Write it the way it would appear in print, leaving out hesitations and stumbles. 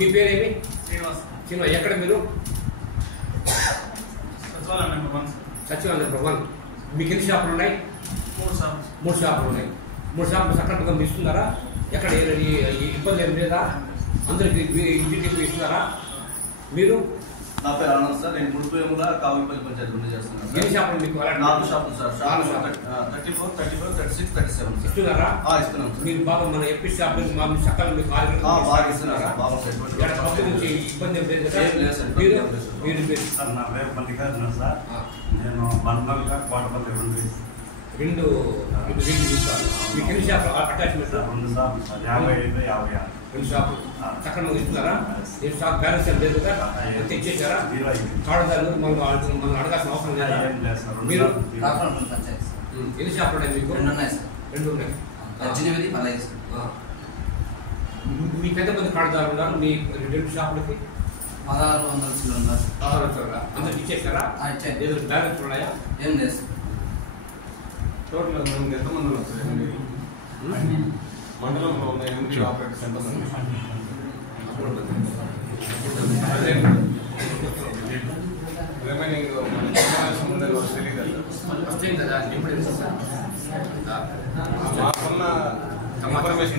మీ పేరేమి? శ్రీనివాస్. శ్రీనివాస్. ఎక్కడ మీరు? సచివాలయం నెంబర్ 1. సచివాలయం నెంబర్ 1. మీకు ఎన్ని షాపులు ఉన్నాయి? 3 షాపులు. 3 షాపులు ఉన్నాయి. 3 షాపులు సక్రమంగా ఇస్తున్నారా? ఎక్కడ ఇబ్బంది ఏం లేదా? అందరికి ఇంటికి ఇస్తున్నారా? మీరు? నా పేరు ఆనంద్ సార్. నేను ముడుపుల కావులపల్లి పంచాయతీ నుండి చేస్తున్నాను. ఎన్ని షాపులు మీకు? 4 షాపులు సార్. 34, 35, 36, 37 ఇస్తున్నారా? ఇస్తున్నాం సార్. మీరు బాగా మన ఎంపీ షాపులు మా సకాలం మీకు బాగా ఇస్తున్నారా? బాగా ఇబ్బంది ఏం లేదు కదా? ఏం లేదు సార్. మీరు సార్ నా పేరు మల్లికార్జున సార్. నేను బండ్మల్గా కోటపల్లి 2 చూస్తారు. మీకు ఎన్ని షాపులు అటాచ్మెంట్? 2 షాపులు సార్. 55, 56. 2 షాపులు సక్రమంగా ఇస్తున్నారా? నేను షాప్ బ్యాలెన్స్ ఏం లేదు కదా? తెచ్చేసారా? కాడదారులు మనం అడగాల్సిన అవసరం లేదా? మీరు ఎన్ని షాపులు ఉన్నాయి మీకు? 2 ఉన్నాయి సార్. 2 ఉన్నాయి. 18 అలాగే సార్. మీకు ఎంతమంది కాడదారులు ఉన్నారు మీ 2 షాపులకి? 1600 చిల్లర. అందరికి ఇచ్చేసారా? ఏదో బ్యాలెన్స్ ఉన్నాయా? ఏం లేదు సార్. టోటల్ ఎంతమంది ఉన్నారు సార్? మండలంలో ఉన్న 8 ఆపరేటర్స్ ఎంతమంది? రిమైనింగ్ తెలియదు కదా? ఎప్పుడు మాకున్న ఇన్ఫర్మేషన్